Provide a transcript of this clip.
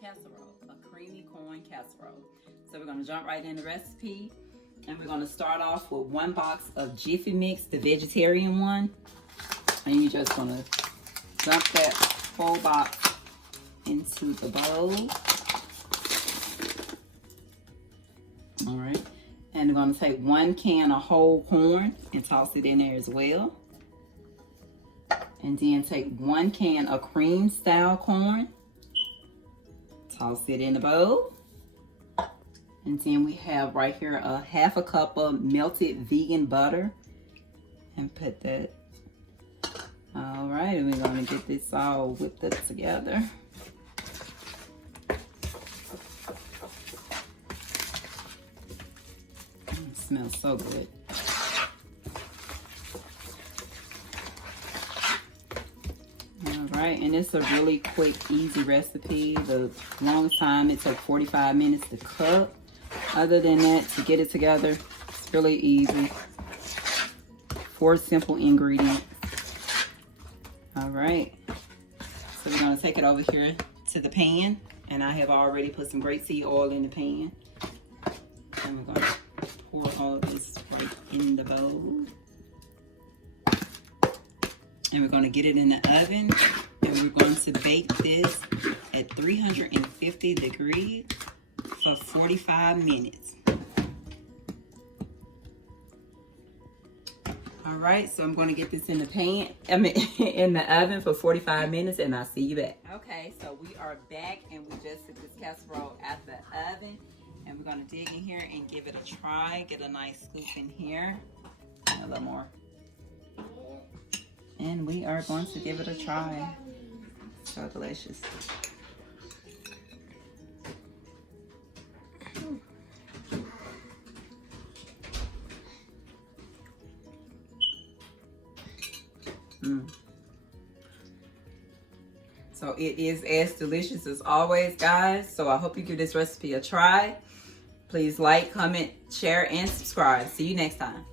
casserole, a creamy corn casserole. So we're going to jump right in the recipe, and we're going to start off with 1 box of JiffyMix, the vegetarian one, and you're just going to dump that whole box into the bowl. All right, and we're going to take 1 can of whole corn and toss it in there as well. And then take 1 can of cream style corn, toss it in the bowl. And then we have right here a 1/2 cup of melted vegan butter, and put that. All right, and we're gonna get this all whipped up together. It smells so good. Right, and it's a really quick, easy recipe. The longest time it took 45 minutes to cook. Other than that, to get it together, it's really easy. 4 simple ingredients. All right, so we're gonna take it over here to the pan, and I have already put some grapeseed oil in the pan. And we're gonna pour all this right in the bowl. And we're gonna get it in the oven. And we're going to bake this at 350 degrees for 45 minutes. All right, so I'm going to get this in the in the oven for 45 minutes, and I'll see you back. Okay, so we are back, and we just took this casserole out the oven, and we're going to dig in here and give it a try. Get a nice scoop in here, a little more. And we are going to give it a try. So delicious. So it is as delicious as always, guys. So I hope you give this recipe a try. Please like, comment, share, and subscribe. See you next time.